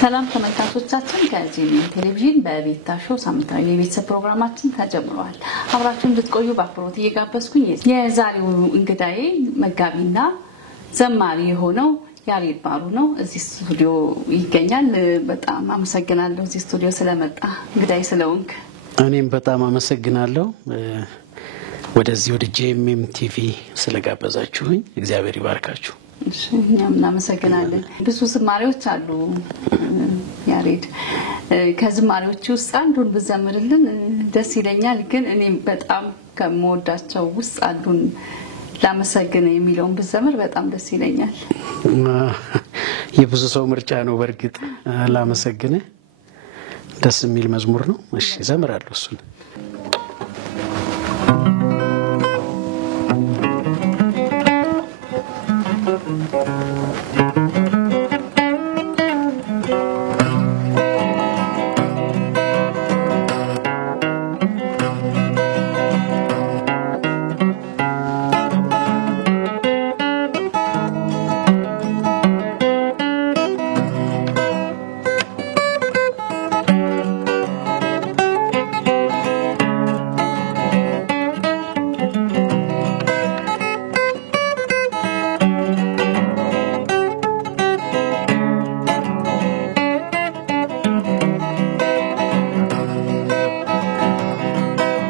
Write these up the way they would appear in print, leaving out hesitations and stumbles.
ሰላም ተመልካቾቻችን ከጂኒ ቴሌቪዥን በቤታ ሾው ሳምንታዊ የቤተሰብ ፕሮግራማችን ተጀምሯል። አብራችሁን እንድትቆዩ በአክብሮት እየጋበዝኩኝ የዛሬው እንግዳዬ መጋቢና ዘማሪ ሆነው ያሬድ ባሩ ነው። እዚህ ስቱዲዮ ይገኛል። በጣም አመሰግናለሁ እዚህ ስቱዲዮ ስለመጣ እንግዳዬ ስለሆንክ። እኔም በጣም አመሰግናለሁ ወደዚህ ወደ ጂኤምኤም ቲቪ ስለጋበዛችሁኝ። እግዚአብሔር ይባርካችሁ። እኛም እናመሰግናለን። ብዙ ዝማሬዎች አሉ ያሬድ። ከዝማሬዎቹ ውስጥ አንዱን ብዘምርልን ደስ ይለኛል። ግን እኔ በጣም ከመወዳቸው ውስጥ አንዱን ላመሰግነ የሚለውን ብዘምር በጣም ደስ ይለኛል። የብዙ ሰው ምርጫ ነው። በርግጥ ላመሰግነ ደስ የሚል መዝሙር ነው። እሺ ዘምራለሁ እሱን።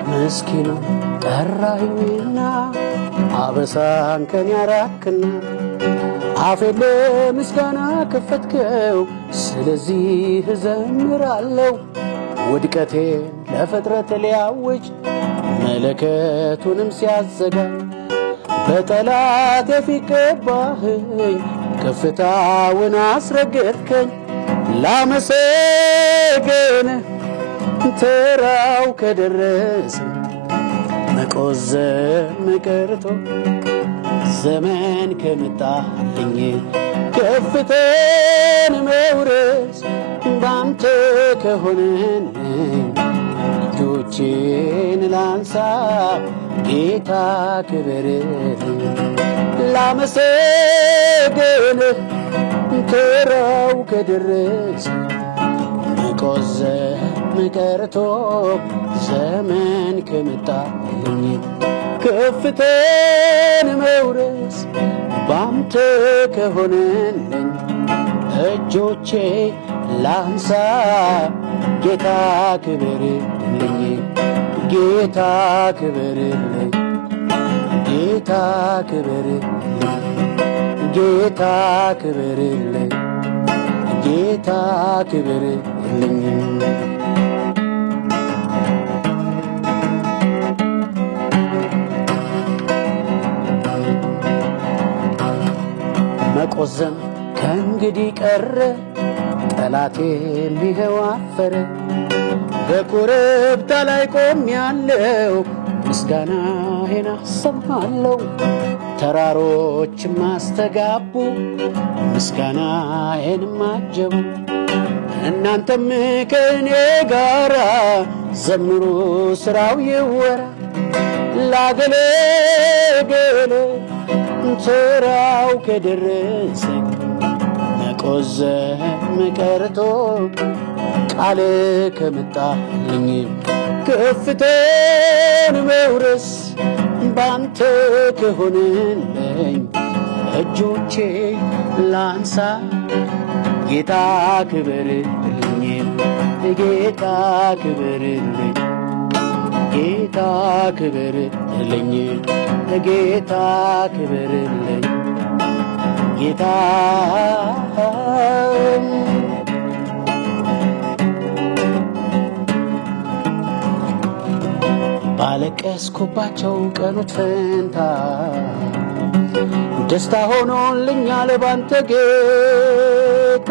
مسكينة قراينا عبسان كان يراكنا عافل مسكانا كفتكو سلزي زمر علو ودكتين لفترة ليعوج ملكات ونمسي عالزقا بطلات في كباهي كفتا وناس رقتكن لا مسيقينه تراو كدرس مكوزم مكرتو زمان كمتاحلني كفتين مورس بامتك هونن جوچين لانسا گيتا كبرلي لامسگن تراو كدرس مكوزم مكرتو زمان كمتاحلني كفتين مورس بامتك هونن እጆቼ ላንሳ ጌታ ክብርልኝ ጌታ ክብርልኝ ጌታ ክብርልኝ ጌታ ክብርልኝ ጌታ ክብርልኝ መቆዘም ከእንግዲህ ቀረ ጠላቴ ቢዋፈረ በኮረብታ ላይ ቆሜያለሁ ምስጋናዬን አሰማለሁ ተራሮች ማስተጋቡ ምስጋናዬን ማጀቡ እናንተም ከእኔ ጋራ ዘምሩ ስራው ይወራ ላገለገለ ተራው ከደረሰኝ መቆዘም ቀርቶ ቃል ከመጣልኝ ከፍተን መውረስ ባንተ ከሆነልኝ እጆቼ ላንሳ ጌታ ክብርልኝ ጌታ ክብርልኝ ጌታ ክብርልኝ ጌታ ክብርልኝ ጌታ ባለቀስኩባቸው ቀኖች ፈንታ ደስታ ሆኖልኛል ባንተ ጌታ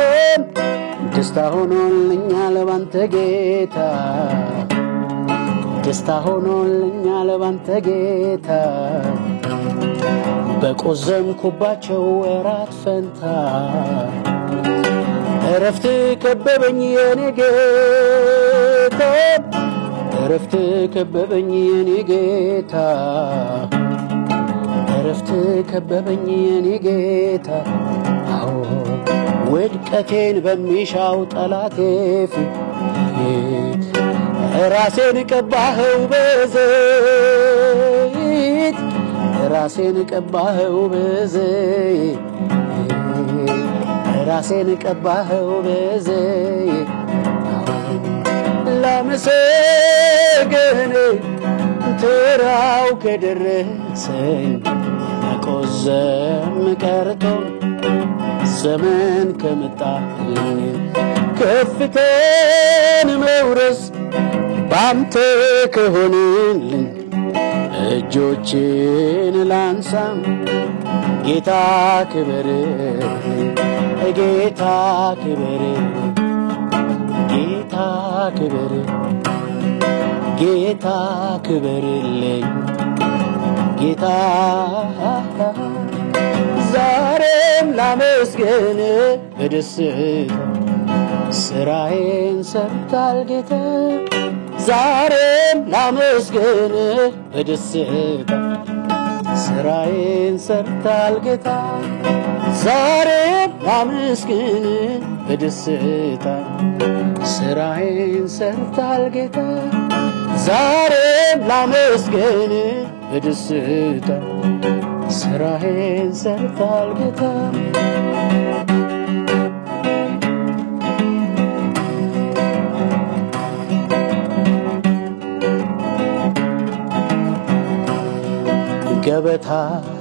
ደስታ ሆኖልኛል ባንተ ጌታ ደስታ ሆኖልኛል ባንተ ጌታ በቆዘምኩባቸው ወራት ፈንታ እረፍት ከበበኝ የኔ ጌታ እረፍት ከበበኝ የኔ ጌታ ረፍት ከበበኝ የኔ ጌታ አዎ ውድቀቴን በሚሻው ጠላቴ ፊት ራሴን ቀባኸው በዘይት ራሴን ቀባኸው በዘይት ራሴን ቀባኸው በዘይት ላመሰግን ተራው ከደረሰኝ መቆዘም ቀርቶ ዘመን ከመጣልኝ ከፍታን መውረስ ባንተ ከሆነልኝ እጆቼን ላንሳ ጌታ ክበርልኝ ጌታ ክበርልኝ ጌታ ክበርልኝ ጌታ ክበርልኝ ጌታ ዛሬም ላመስግን በደስታ ስራዬን ሰርታል ጌታ ዛሬም ላመስግን በደስታ ስራዬን ሰርታል ጌታ ዛሬም ላመስግን በደስታ ስራዬን ሰርታል ጌታ ዛሬም ላመስግን በደስታ ስራዬን ሰርታል ጌታ ገበታ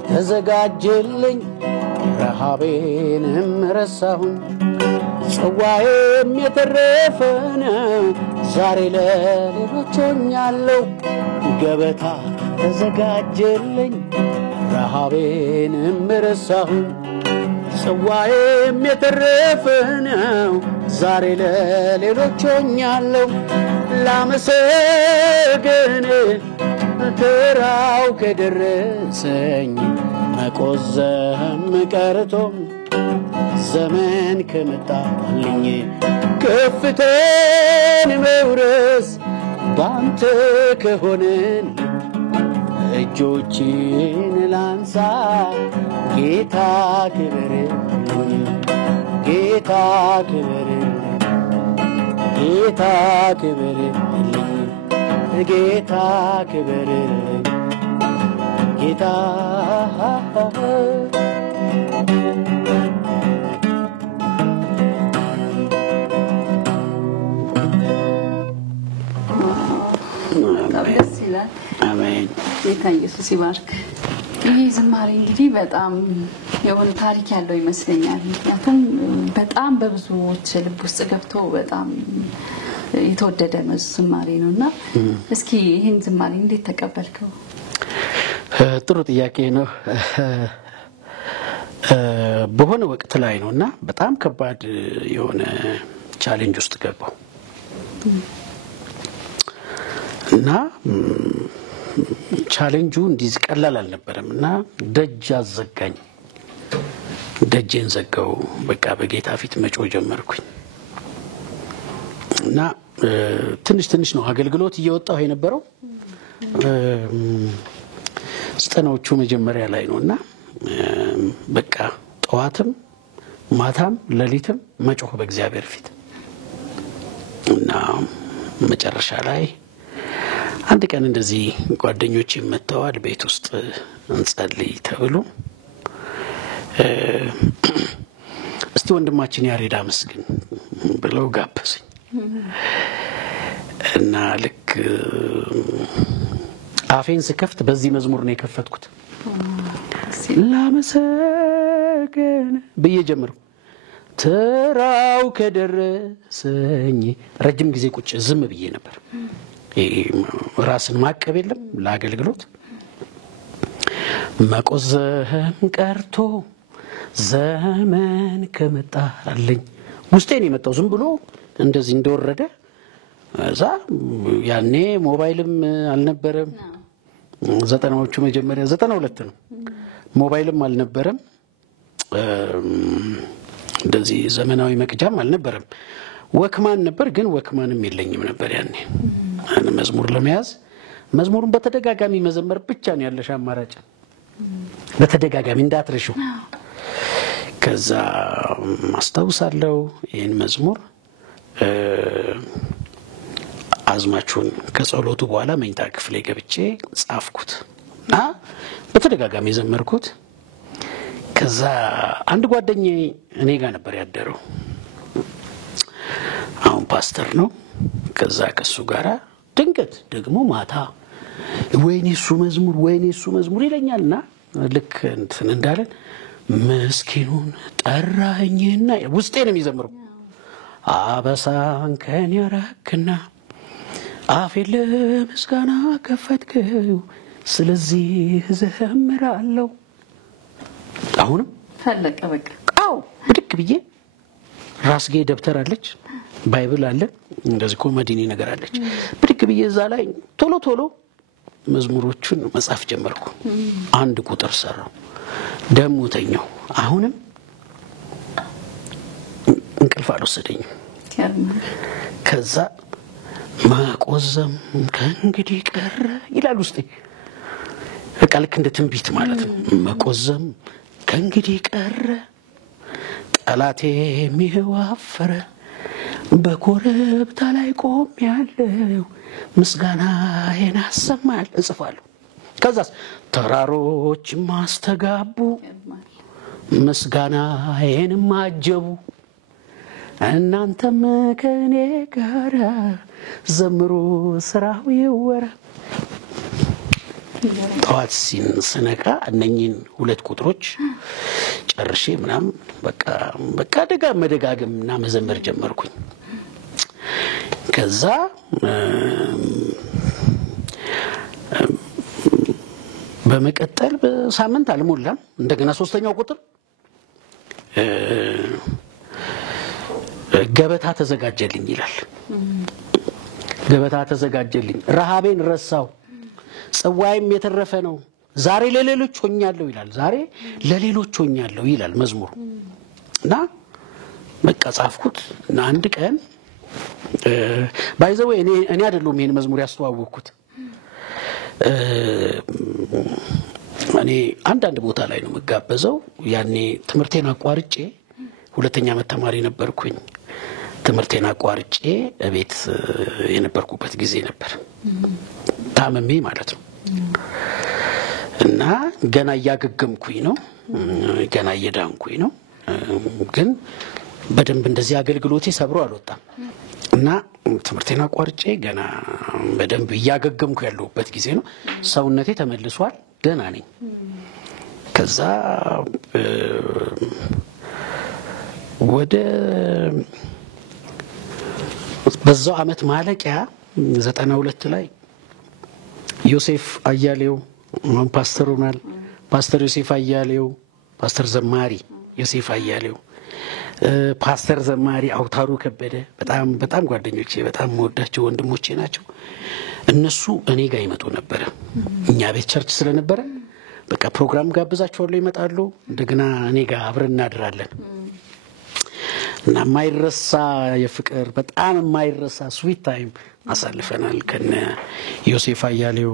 ተዘጋጀልኝ ረሃቤንም ረሳሁኝ ጽዋዬም የተረፈ ነው ዛሬ ለሌሎች ሆኛለሁ ገበታ ተዘጋጀልኝ ረሃቤንም ረሳሁኝ ጽዋዬም የተረፈ ነው ዛሬ ለሌሎች ሆኛለሁ ላመሰግን ተራው ከደረሰኝ መቆዘም ቀርቶ ዘመን ከመጣልኝ ከፍታን መውረስ ባንተ ከሆነልኝ እጆቼን ላንሳ ጌታ ክበርልኝ ጌታ ክበርልኝ ጌታ ክበርልኝ ጌታ ክበርልኝ ጌታ ደስ ይላል አሜን ጌታ ኢየሱስ ይባርክ ይህ ዝማሬ እንግዲህ በጣም የሆነ ታሪክ ያለው ይመስለኛል ምክንያቱም በጣም በብዙዎች ልብ ውስጥ ገብቶ በጣም የተወደደ ዝማሬ ነውና እስኪ ይሄን ዝማሬ እንዴት ተቀበልከው ጥሩ ጥያቄ ነው በሆነ ወቅት ላይ ነውና በጣም ከባድ የሆነ ቻሌንጅ ውስጥ ገባው እና ቻሌንጁ እንዲህ ቀላል አልነበረምና ደጅ አዘጋኝ ደጄን ዘጋው በቃ በጌታ ፊት መጮህ ጀመርኩኝ እና ትንሽ ነው አገልግሎት እየወጣው የነበረው ስጠናዎቹ መጀመሪያ ላይ ነውና በቃ ጠዋትም ማታም ለሊትም መጮህ በእግዚአብሔር ፊት እና መጨረሻ ላይ አንድ ቀን እንደዚህ ጓደኞቼ መተዋል ቤት ውስጥ እንጸልይ ተብሎ እስቲ ወንድማችን ያሬድ አመስግን ብለው ጋበዙኝ እና ልክ አፌን ስከፍት በዚህ መዝሙር ነው የከፈትኩት ላመሰግን ብዬ ጀመርኩ ተራው ከደረሰኝ ረጅም ጊዜ ቁጭ ዝም ብዬ ነበር ራስን ማቀብ የለም ለአገልግሎት መቆዘም ቀርቶ ዘመን ከመጣልኝ ውስጤን የመጣው ዝም ብሎ እንደዚህ እንደወረደ እዛ ያኔ ሞባይልም አልነበረም ዘጠናዎቹ መጀመሪያ 92 ነው ሞባይልም አልነበረም እንደዚህ ዘመናዊ መቅጃም አልነበረም ወክማን ነበር ግን ወክማንም የለኝም ነበር ያኔ መዝሙር ለመያዝ መዝሙሩን በተደጋጋሚ መዘመር ብቻ ነው ያለሽ አማራጭ በተደጋጋሚ እንዳትረሺው። ከዛ ማስታውሳለሁ ይሄን መዝሙር አዝማቹን ከጸሎቱ በኋላ መኝታ ክፍሌ ገብቼ ጻፍኩት በተደጋጋሚ ዘመርኩት። ከዛ አንድ ጓደኛዬ እኔ ጋር ነበር ያደረው፣ አሁን ፓስተር ነው። ከዛ ከሱ ጋራ ድንገት ደግሞ ማታ ወይኔ እሱ መዝሙር ይለኛልና ልክ እንትን እንዳለን መስኪኑን ጠራኸኝና ውስጤ ነው የሚዘምረው። አበሳን ከኔ ያራክና አፌን ለምስጋና ከፈትከው ስለዚህ ዘምራለሁ። አሁንም ፈለቀ በቃ ብድግ ብዬ ራስጌ ደብተር አለች፣ ባይብል አለ፣ እንደዚህ ኮሜዲኒ ነገር አለች። ብድግ ብዬ እዛ ላይ ቶሎ መዝሙሮቹን መጻፍ ጀመርኩ። አንድ ቁጥር ሰራው፣ ደሞ ተኛው። አሁንም እንቅልፍ አልወሰደኝም። ከዛ ማቆዘም ከእንግዲህ ቀረ ይላል ውስጤ። በቃ ልክ እንደ ትንቢት ማለት ነው። መቆዘም ከእንግዲህ ቀረ፣ ጠላቴ የሚዋፈረ በኮረብታ ላይ ቆሜያለሁ፣ ምስጋናዬን አሰማለሁ እጽፋለሁ። ከዛስ ተራሮች ማስተጋቡ፣ ምስጋናዬን ማጀቡ፣ እናንተም ከኔ ጋር ዘምሩ ስራው ይወራ። ጠዋት ስነቃ እነኚህን ሁለት ቁጥሮች ጨርሼ ምናምን በቃ መደጋገምና መዘመር ጀመርኩኝ። ከዛ በመቀጠል በሳምንት አልሞላም እንደገና ሶስተኛው ቁጥር ገበታ ተዘጋጀልኝ ይላል። ገበታ ተዘጋጀልኝ፣ ረሃቤን ረሳው፣ ጽዋይም የተረፈ ነው፣ ዛሬ ለሌሎች ሆኛለሁ ይላል። ዛሬ ለሌሎች ሆኛለሁ ይላል መዝሙሩ። እና በቃ ጻፍኩት እና አንድ ቀን ባይዘው እኔ አይደለም ይሄን መዝሙር ያስተዋወቅኩት። እኔ አንድ ቦታ ላይ ነው መጋበዘው። ያኔ ትምህርቴን አቋርጬ ሁለተኛ ዓመት ተማሪ ነበርኩኝ። ትምህርቴን አቋርጬ እቤት የነበርኩበት ጊዜ ነበር፣ ታመሜ ማለት ነው። እና ገና እያገገምኩኝ ነው፣ ገና እየዳንኩኝ ነው። ግን በደንብ እንደዚህ አገልግሎቴ ሰብሮ አልወጣም። እና ትምህርቴን አቋርጬ ገና በደንብ እያገገምኩ ያለሁበት ጊዜ ነው። ሰውነቴ ተመልሷል፣ ደህና ነኝ። ከዛ ወደ በዛው አመት ማለቂያ 92 ላይ ዮሴፍ አያሌው ፓስተር ሆናል። ፓስተር ዮሴፍ አያሌው፣ ፓስተር ዘማሪ ዮሴፍ አያሌው፣ ፓስተር ዘማሪ አውታሩ ከበደ በጣም ጓደኞቼ፣ በጣም ወዳቸው ወንድሞቼ ናቸው። እነሱ እኔ ጋር ይመጡ ነበር። እኛ ቤት ቸርች ስለነበረ በቃ ፕሮግራም ጋብዛቸዋለሁ፣ ይመጣሉ። እንደገና እኔ ጋር አብረን እናድራለን። እና ማይረሳ የፍቅር በጣም ማይረሳ ስዊት ታይም አሳልፈናል ከነ ዮሴፍ አያሌው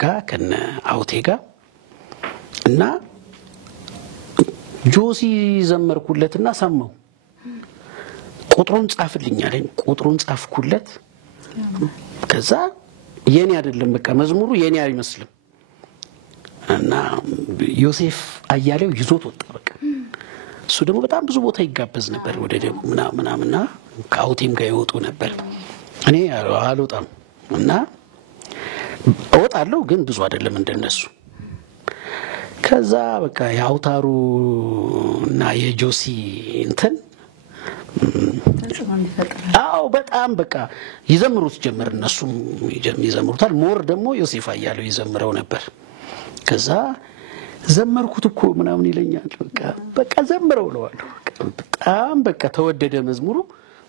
ጋር ከነ አውቴ ጋር። እና ጆሲ ዘመርኩለትና ሰማው። ቁጥሩን ጻፍልኝ አለኝ። ቁጥሩን ጻፍኩለት። ከዛ የኔ አይደለም በቃ መዝሙሩ የኔ አይመስልም። እና ዮሴፍ አያሌው ይዞት ወጣ። በቃ እሱ ደግሞ በጣም ብዙ ቦታ ይጋበዝ ነበር፣ ወደ ደቡብ ምናምንና ከአውቴም ጋር ይወጡ ነበር። እኔ አልወጣም እና እወጣለሁ ግን ብዙ አይደለም እንደነሱ። ከዛ በቃ የአውታሩ እና የጆሲ እንትን በጣም በቃ ይዘምሩት ጀመር። እነሱም ይዘምሩታል። ሞር ደግሞ ዮሴፍ አያሌው ይዘምረው ነበር። ከዛ ዘመርኩት እኮ ምናምን ይለኛል። በቃ ዘምረው እለዋለሁ። በጣም በቃ ተወደደ መዝሙሩ።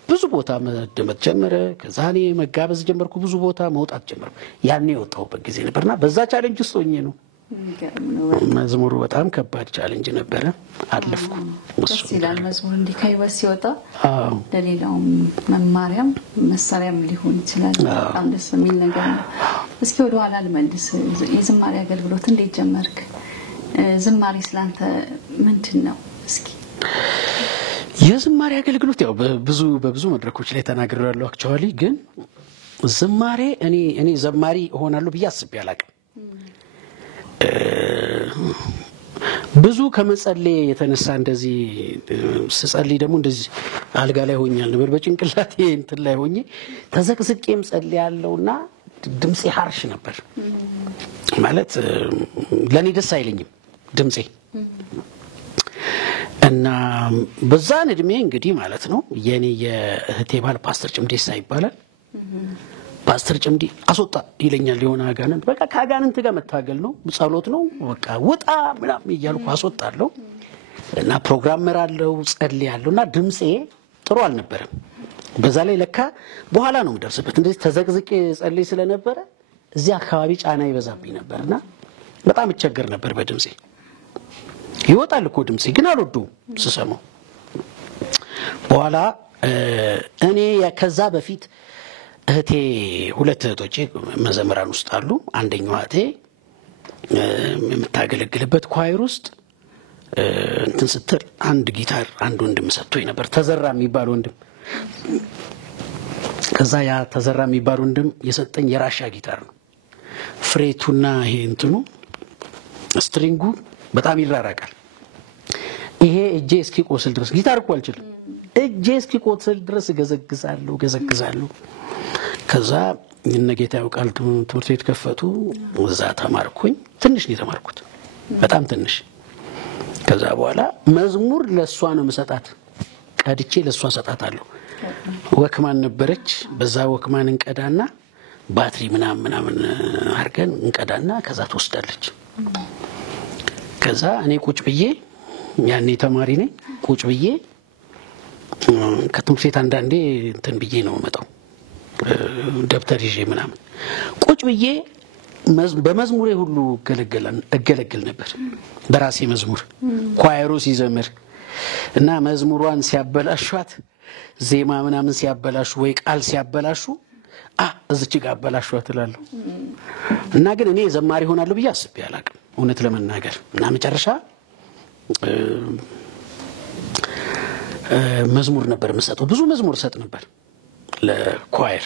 ብዙ ቦታ መደመጥ ጀመረ። ከዛ እኔ መጋበዝ ጀመርኩ፣ ብዙ ቦታ መውጣት ጀመርኩ። ያኔ የወጣሁበት ጊዜ ነበርና በዛ ቻሌንጅ ውስጥ ሆኜ ነው። መዝሙሩ በጣም ከባድ ቻሌንጅ ነበረ፣ አለፍኩ። ደስ ይላል መዝሙር እንዲህ ከህይወት ሲወጣ ለሌላውም መማሪያም መሳሪያም ሊሆን ይችላል። በጣም ደስ የሚል ነገር ነው። እስኪ ወደ ኋላ ልመልስ። የዝማሬ አገልግሎት እንዴት ጀመርክ? ዝማሬ ስላንተ ምንድነው? እስኪ የዝማሬ አገልግሎት ያው በብዙ መድረኮች ላይ ተናግሬያለሁ። አክቹአሊ ግን ዝማሬ እኔ ዘማሪ እሆናለሁ ብዬ አስቤ አላቅም። ብዙ ከመጸለይ የተነሳ እንደዚህ ስጸልይ ደግሞ እንደዚህ አልጋ ላይ ሆኛል ነበር በጭንቅላቴ እንትን ላይ ሆኜ ተዘቅዝቄም ጸልያለሁና ድምጼ harsh ነበር ማለት ለኔ ደስ አይለኝም ድምጼ እና በዛን እድሜ እንግዲህ ማለት ነው የኔ የእህቴ ባል ፓስተር ጭምዴሳ ይባላል። ፓስተር ጭምዲ አስወጣ ይለኛል የሆነ አጋንንት በቃ ካጋንንት ጋር መታገል ነው ጸሎት ነው በቃ ወጣ ምናምን እያልኩ አስወጣለሁ እና ፕሮግራም መራለሁ ጸልያለሁና ድምጼ ጥሩ አልነበረም። በዛ ላይ ለካ በኋላ ነው የምደርስበት እንደዚህ ተዘቅዝቄ ጸልይ ስለነበረ እዚህ አካባቢ ጫና ይበዛብኝ ነበርና በጣም እቸገር ነበር በድምጼ። ይወጣል እኮ ድምጼ ግን አልወደውም ስሰማው። በኋላ እኔ ከዛ በፊት እህቴ ሁለት እህቶቼ መዘምራን ውስጥ አሉ። አንደኛዋ እህቴ የምታገለግልበት ኳይር ውስጥ እንትን ስትል አንድ ጊታር አንድ ወንድም ሰጥቶኝ ነበር ተዘራ የሚባል ወንድም። ከዛ ያ ተዘራ የሚባል ወንድም የሰጠኝ የራሻ ጊታር ነው። ፍሬቱና ይሄ እንትኑ ስትሪንጉ በጣም ይራራቃል። ይሄ እጄ እስኪቆስል ድረስ ጊታር እኮ አልችልም እጄ እስኪቆስል ድረስ ገዘግዛለሁ። ከዛ እነጌታ ያውቃል ትምህርት ቤት ከፈቱ እዛ ተማርኩኝ። ትንሽ ነው የተማርኩት በጣም ትንሽ። ከዛ በኋላ መዝሙር ለሷ ነው መሰጣት ቀድቼ ለሷ ሰጣታለሁ። ወክማን ነበረች በዛ ወክማን እንቀዳና ባትሪ ምናምን አርገን እንቀዳና ከዛ ትወስዳለች። ከዛ እኔ ቁጭ ብዬ ያኔ ተማሪ ነኝ ቁጭ ብዬ ከትምህርት ቤት አንዳንዴ እንትን ብዬ ነው መጣው ደብተር ይዤ ምናምን ቁጭ ብዬ በመዝሙሬ ሁሉ እገለገል ነበር በራሴ መዝሙር ኳየሩ ሲዘምር እና መዝሙሯን ሲያበላሹት ዜማ ምናምን ሲያበላሹ ወይ ቃል ሲያበላሹ እዚች ጋር አበላሹት እላለሁ። እና ግን እኔ ዘማሪ ሆናለሁ ብዬ አስቤ አላቅም እውነት ለመናገር። እና መጨረሻ መዝሙር ነበር መስጠው ብዙ መዝሙር ሰጥ ነበር ለኳየር።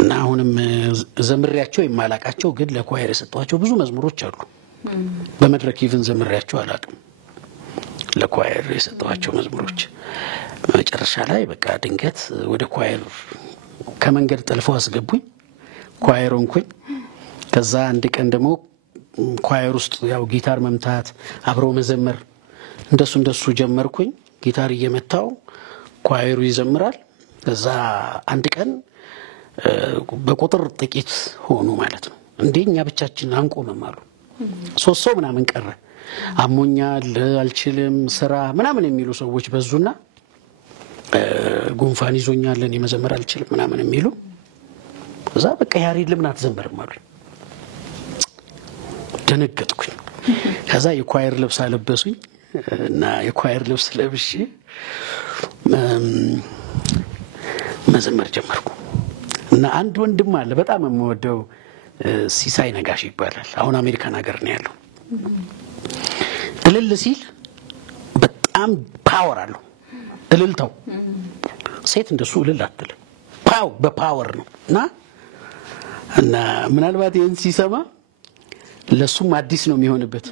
እና አሁንም ዘምሪያቸው የማላቃቸው ግን ለኳየር የሰጧቸው ብዙ መዝሙሮች አሉ። በመድረክ ኢቭን ዘምሪያቸው አላቅም ለኳየር የሰጧቸው መዝሙሮች። መጨረሻ ላይ በቃ ድንገት ወደ ኳየር ከመንገድ ጠልፈው አስገቡኝ ኳየር ሆንኩኝ። ከዛ አንድ ቀን ደግሞ ኳየር ውስጥ ያው ጊታር መምታት አብሮ መዘመር እንደሱ ጀመርኩኝ። ጊታር እየመታው ኳየሩ ይዘምራል። ከዛ አንድ ቀን በቁጥር ጥቂት ሆኑ ማለት ነው እንደኛ ብቻችን አንቆምም አሉ። ሶስት ሰው ምናምን ቀረ። አሞኛል አልችልም ስራ ምናምን የሚሉ ሰዎች በዙና ጉንፋን ይዞኛል እኔ መዘመር አልችልም ምናምን የሚሉ ከዛ በቃ ያሬድ ለምን አትዘምርም አሉ። ደነገጥኩኝ። ከዛ የኳየር ልብስ አለበሱኝ እና የኳየር ልብስ ለብሼ መዘመር ጀመርኩ። እና አንድ ወንድም አለ በጣም የምወደው ሲሳይ ነጋሽ ይባላል። አሁን አሜሪካን ሀገር ነው ያለው። እልል ሲል በጣም ፓወር አለው እልልታው። ሴት እንደሱ እልል አትልም በፓወር ነው። እና ምናልባት ይሄን ሲሰማ ለሱም አዲስ ነው የሚሆንበት።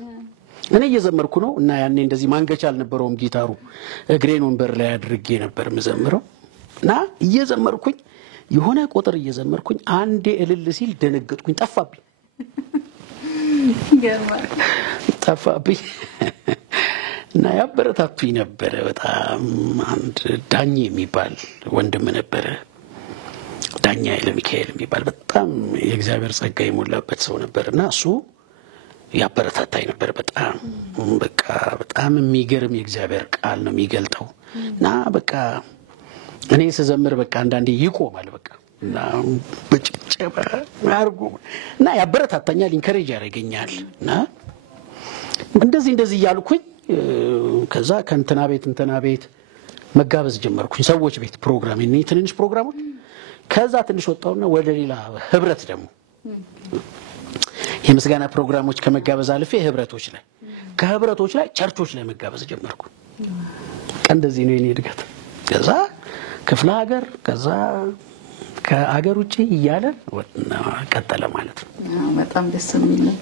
እኔ እየዘመርኩ ነው እና ያኔ እንደዚህ ማንገቻ አልነበረውም ጊታሩ እግሬን ወንበር ላይ አድርጌ ነበር መዘምረው። እና እየዘመርኩኝ የሆነ ቁጥር እየዘመርኩኝ አንዴ እልል ሲል ደነገጥኩኝ ጠፋብኝ ጠፋብኝ። እና ያበረታቱኝ ነበር በጣም። አንድ ዳኜ የሚባል ወንድም ነበር ዳኛ ለሚካኤል የሚባል በጣም የእግዚአብሔር ጸጋ የሞላበት ሰው ነበርና እሱ ያበረታታኝ ነበር በጣም። በቃ በጣም የሚገርም የእግዚአብሔር ቃል ነው የሚገልጠው። እና በቃ እኔ ስዘምር በቃ አንዳንዴ ይቆማል በቃ እና በጭብጨባ አርጉ እና ያበረታታኛል ኢንከሬጅ ያደርገኛል። እና እንደዚህ እያልኩኝ ከዛ ከእንትና ቤት መጋበዝ ጀመርኩኝ ሰዎች ቤት ፕሮግራም እኔ ትንሽ ፕሮግራሞች። ከዛ ትንሽ ወጣውና ወደ ሌላ ህብረት ደግሞ የምስጋና ፕሮግራሞች ከመጋበዝ አልፌ ህብረቶች ላይ ከህብረቶች ላይ ቸርቾች ላይ መጋበዝ ጀመርኩ። እንደዚህ ነው የኔ እድገት። ከዛ ክፍለ ሀገር ከዛ ከአገር ውጪ እያለ ቀጠለ ማለት ነው። በጣም ደስ የሚል ነው።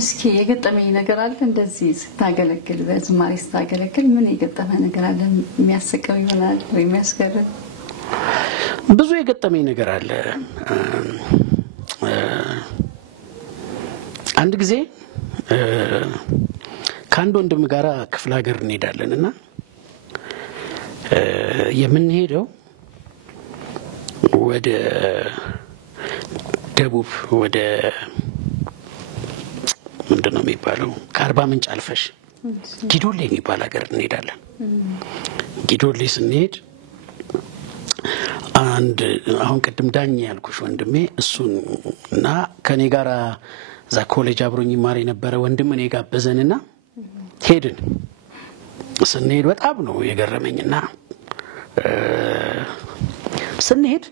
እስኪ የገጠመኝ ነገር አለ እንደዚህ ስታገለግል በዝማሬ ስታገለግል ምን የገጠመ ነገር አለ? የሚያስቀው ይሆናል ወይ የሚያስገርም? ብዙ የገጠመኝ ነገር አለ። አንድ ጊዜ ከአንድ ወንድም ጋር ክፍለ ሀገር እንሄዳለንና የምንሄደው ወደ ደቡብ ወደ ምንድነው የሚባለው ከአርባ ምንጭ አልፈሽ ጊዶሌ የሚባል ሀገር እንሄዳለን። ጊዶሌ ስንሄድ አንድ አሁን ቅድም ዳኝ ያልኩሽ ወንድሜ እሱና ከኔ ጋር ዛ ኮሌጅ አብሮኝ ይማር የነበረ ወንድም እኔ ጋበዘንና ሄድን። ስንሄድ በጣም ነው የገረመኝና ስንሄድ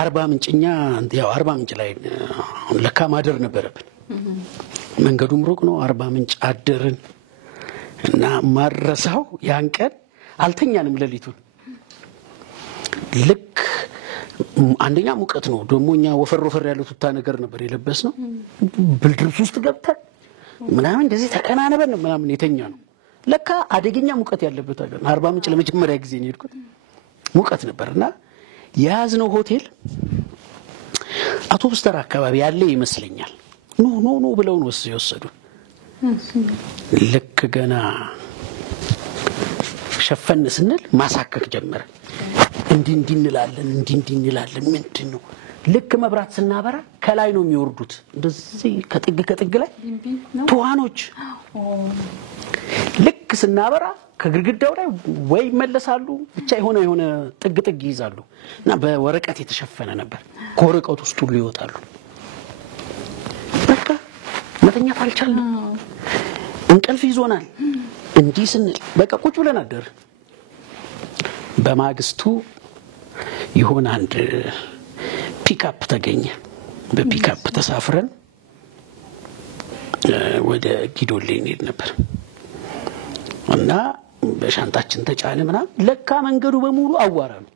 አርባ ምንጭኛ ያው አርባ ምንጭ ላይ ለካ ማደር ነበረብን። መንገዱም ሩቅ ነው። አርባ ምንጭ አደርን እና ማረሳው ያን ቀን አልተኛንም ሌሊቱን። ልክ አንደኛ ሙቀት ነው ደሞኛ ወፈር ያለው ቱታ ነገር ነበር የለበስነው። ብልድርስ ውስጥ ገብተን ምናምን እንደዚህ ተከናነበን ምናምን የተኛ ነው። ለካ አደገኛ ሙቀት ያለበት ሀገር አርባ ምንጭ ለመጀመሪያ ጊዜ ነው የሄድኩት። ሙቀት ነበርና የያዝነው ሆቴል አውቶቡስ ተራ አካባቢ ያለ ይመስለኛል። ኖ ብለው ነው የወሰዱ። ልክ ገና ሸፈን ስንል ማሳከክ ጀመረ። እንዲህ እንላለን ምንድነው? ልክ መብራት ስናበራ ከላይ ነው የሚወርዱት እንደዚህ ከጥግ ላይ ተዋኖች። ልክ ስናበራ ከግድግዳው ላይ ወይ መለሳሉ ብቻ የሆነ ጥግ ይይዛሉ እና በወረቀት የተሸፈነ ነበር። ከወረቀቱ ውስጥ ሁሉ ይወጣሉ። በቃ መተኛት አልቻልንም። እንቅልፍ ይዞናል። እንዲህ ስንል በቃ ቁጭ ብለን አደር። በማግስቱ ይሆን አንድ ፒክአፕ ተገኘ። በፒክአፕ ተሳፍረን ወደ ጊዶሌ እንሄድ ነበር እና በሻንጣችን ተጫነ ምናምን። ለካ መንገዱ በሙሉ አዋራ ነው።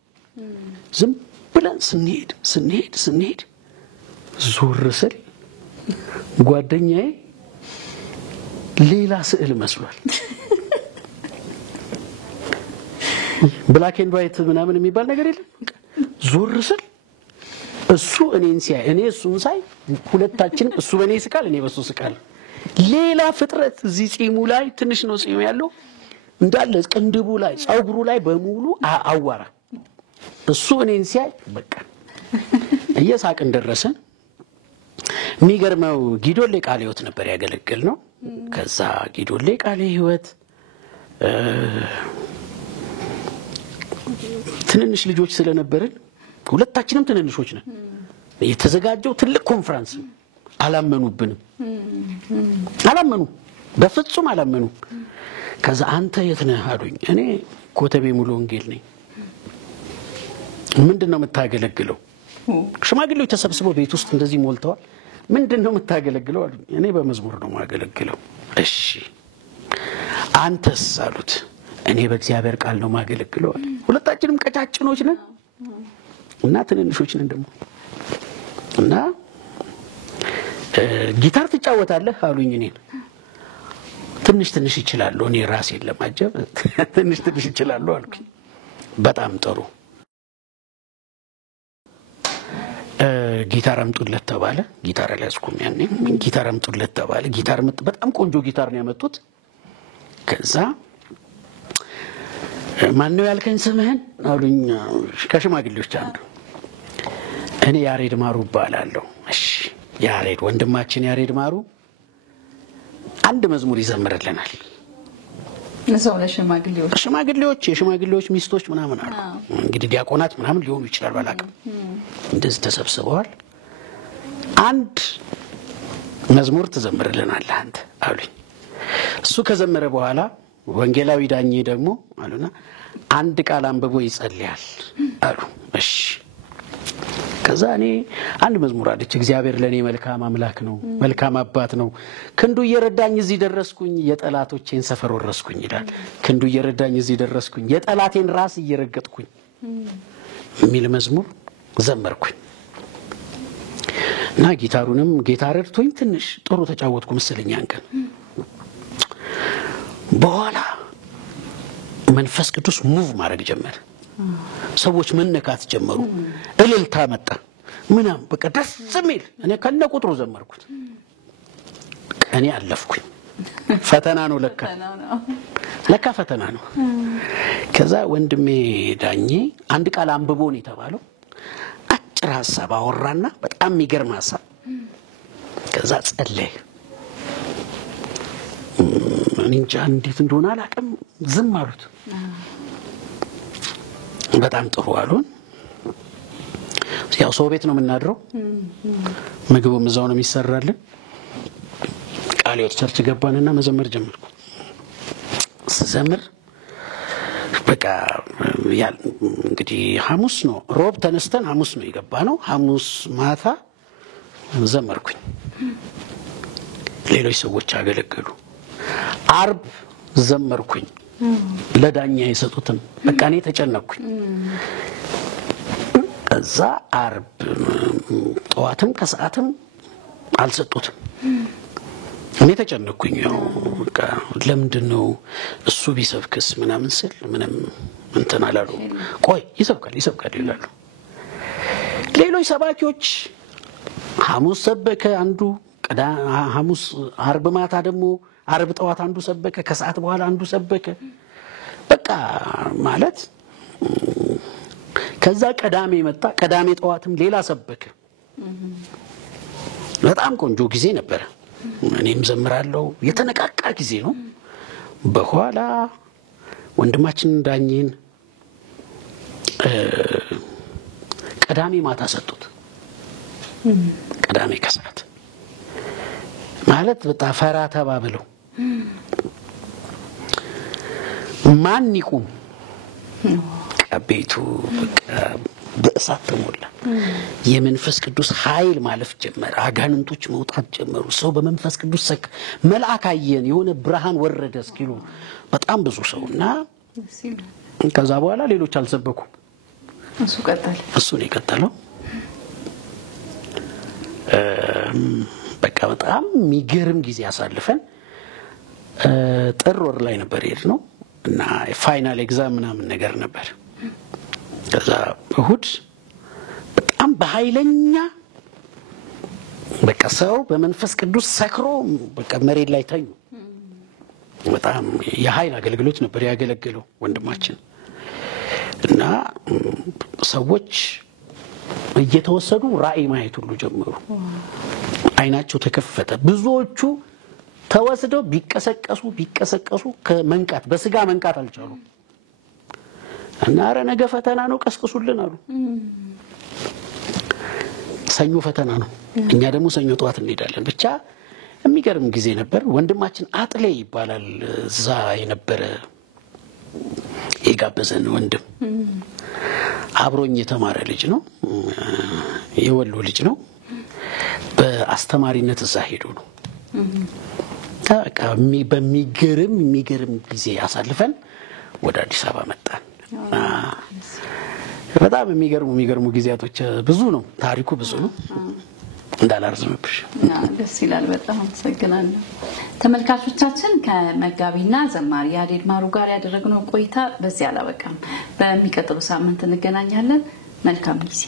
ዝም ብለን ስንሄድ ዞር ስል ጓደኛዬ ሌላ ስዕል መስሏል። ብላክ ኤንድ ዋይት ምናምን የሚባል ነገር የለም። ዞር ስል እሱ እኔን ሲያይ እኔ እሱን ሳይ ሁለታችን እሱ በእኔ ስቃል እኔ በሱ ስቃል። ሌላ ፍጥረት እዚህ ጺሙ ላይ ትንሽ ነው ጺሙ ያለው እንዳለ ቅንድቡ ላይ ጸጉሩ ላይ በሙሉ አዋራ። እሱ እኔን ሲያይ በቃ እየሳቅን ደረሰን። የሚገርመው ጊዶሌ ቃለ ሕይወት ነበር ያገለግልነው። ከዛ ጊዶሌ ቃለ ሕይወት ትንንሽ ልጆች ስለነበርን ሁለታችንም ትንንሾች ነን። የተዘጋጀው ትልቅ ኮንፈረንስ አላመኑብንም። በፍጹም አላመኑ። ከዛ አንተ የት ነህ አሉኝ። እኔ ኮተቤ ሙሉ ወንጌል ነኝ። ምንድነው የምታገለግለው? ሽማግሌዎች ተሰብስበው ቤት ውስጥ እንደዚህ ሞልተዋል። ምንድነው የምታገለግለው አሉኝ። እኔ በመዝሙር ነው የማገለግለው። እሺ አንተስ አሉት። እኔ በእግዚአብሔር ቃል ነው የማገለግለው። ሁለታችንም ቀጫጭኖች ነን እና ትንንሾች ነን ደግሞ እና ጊታር ትጫወታለህ አሉኝ። እኔን ትንሽ ይችላልው እኔ ራሴን ለማጀብ ትንሽ ይችላልው አልኩኝ። በጣም ጥሩ ጊታር አምጡለት ተባለ። ጊታር አልያዝኩም ያኔ። ጊታር አምጡለት ተባለ። ጊታር በጣም ቆንጆ ጊታር ነው ያመጡት። ከዛ ማን ነው ያልከኝ ስምህን አሉኝ። ከሽማግሌዎች አንዱ እኔ ያሬድ ማሩ እባላለሁ። እሺ ያሬድ ወንድማችን ያሬድ ማሩ አንድ መዝሙር ይዘምርልናል። እዛው ለሽማግሌዎች የሽማግሌዎች ሚስቶች ምናምን አሉ። እንግዲህ ዲያቆናት ምናምን ሊሆኑ ይችላል ባላውቅም እንደዚህ ተሰብስበዋል። አንድ መዝሙር ትዘምርልናለህ አንተ አሉኝ። እሱ ከዘመረ በኋላ ወንጌላዊ ዳኜ ደግሞ አሉና አንድ ቃል አንብቦ ይጸልያል አሉ። እሺ ከዛ እኔ አንድ መዝሙር አለች እግዚአብሔር ለኔ መልካም አምላክ ነው መልካም አባት ነው ክንዱ እየረዳኝ እዚህ ደረስኩኝ የጠላቶቼን ሰፈር ወረስኩኝ ይላል ክንዱ እየረዳኝ እዚህ ደረስኩኝ የጠላቴን ራስ እየረገጥኩኝ ሚል መዝሙር ዘመርኩኝ እና ጊታሩንም ጊታር ረድቶኝ ትንሽ ጥሩ ተጫወትኩ መሰለኝ አንቀን በኋላ መንፈስ ቅዱስ ሙቭ ማድረግ ጀመረ ሰዎች መነካት ጀመሩ እልልታ መጣ ምናም በቃ ደስ የሚል እኔ ከነ ቁጥሩ ዘመርኩት እኔ አለፍኩኝ ፈተና ነው ለካ ፈተና ነው ከዛ ወንድሜ ዳኜ አንድ ቃል አንብቦ ነው የተባለው አጭር ሐሳብ አወራና በጣም የሚገርም ሐሳብ ከዛ ጸለየ እንጃ እንዴት እንደሆነ አላውቅም ዝም አሉት በጣም ጥሩ አሉን ያው ሰው ቤት ነው የምናድረው ምግቡም እዛው ነው የሚሰራልን ቃልዮት ቸርች ገባንና መዘመር ጀመርኩ ስዘምር በቃ ያል እንግዲህ ሐሙስ ነው ሮብ ተነስተን ሐሙስ ነው የገባነው ሐሙስ ማታ ዘመርኩኝ ሌሎች ሰዎች አገለገሉ አርብ ዘመርኩኝ ለዳኛ የሰጡትን በቃ እኔ ተጨነቅኩኝ ከዛ አርብ ጠዋትም ከሰዓትም አልሰጡትም እኔ ተጨነቅኩኝ ያው በቃ ለምንድነው እሱ ቢሰብክስ ምናምን ስል ምንም እንትን አላሉ ቆይ ይሰብካል ይላሉ ሌሎች ሰባኪዎች ሐሙስ ሰበከ አንዱ ሐሙስ አርብ ማታ ደግሞ አርብ ጠዋት አንዱ ሰበከ ከሰዓት በኋላ አንዱ ሰበከ በቃ ማለት ከዛ ቀዳሜ መጣ ቀዳሜ ጠዋትም ሌላ ሰበከ በጣም ቆንጆ ጊዜ ነበር እኔም ዘምራለሁ የተነቃቃ ጊዜ ነው በኋላ ወንድማችን ዳኝን ቀዳሜ ማታ ሰጡት ቀዳሜ ከሰዓት ማለት በጣም ፈራ ተባብለው ማን ይቁም ቤቱ በእሳት ተሞላ የመንፈስ ቅዱስ ኃይል ማለፍ ጀመረ አጋንንቶች መውጣት ጀመሩ ሰው በመንፈስ ቅዱስ ሰክ መልአክ አየን የሆነ ብርሃን ወረደ እስኪሉ በጣም ብዙ ሰውና ከዛ በኋላ ሌሎች አልሰበኩም እሱ ነው የቀጠለው በቃ በጣም የሚገርም ጊዜ አሳልፈን ጥር ወር ላይ ነበር ነው እና ፋይናል ኤግዛም ምናምን ነገር ነበር ከዛ እሁድ በጣም በኃይለኛ በቃ ሰው በመንፈስ ቅዱስ ሰክሮ በቃ መሬት ላይ ታዩ በጣም የኃይል አገልግሎት ነበር ያገለገለው ወንድማችን እና ሰዎች እየተወሰዱ ራእይ ማየት ሁሉ ጀመሩ አይናቸው ተከፈተ ብዙዎቹ ተወስደው ቢቀሰቀሱ ከመንቃት በስጋ መንቃት አልቻሉም እና አረ ነገ ፈተና ነው ቀስቅሱልን አሉ ሰኞ ፈተና ነው እኛ ደግሞ ሰኞ ጠዋት እንሄዳለን ብቻ የሚገርም ጊዜ ነበር ወንድማችን አጥሌ ይባላል እዛ የነበረ የጋበዘን ወንድም አብሮኝ የተማረ ልጅ ነው የወሎ ልጅ ነው በአስተማሪነት እዛ ሄዶ ነው ታቃ በሚገርም ጊዜ አሳልፈን ወደ አዲስ አበባ መጣን በጣም የሚገርሙ ጊዜያቶች ብዙ ነው ታሪኩ ብዙ ነው እንዳላርዝምብሽ ደስ ይላል በጣም አመሰግናለሁ ተመልካቾቻችን ከመጋቢና ዘማሪ ያሬድ ማሩ ጋር ያደረግነው ቆይታ በዚህ አላበቃም በሚቀጥለው ሳምንት እንገናኛለን መልካም ጊዜ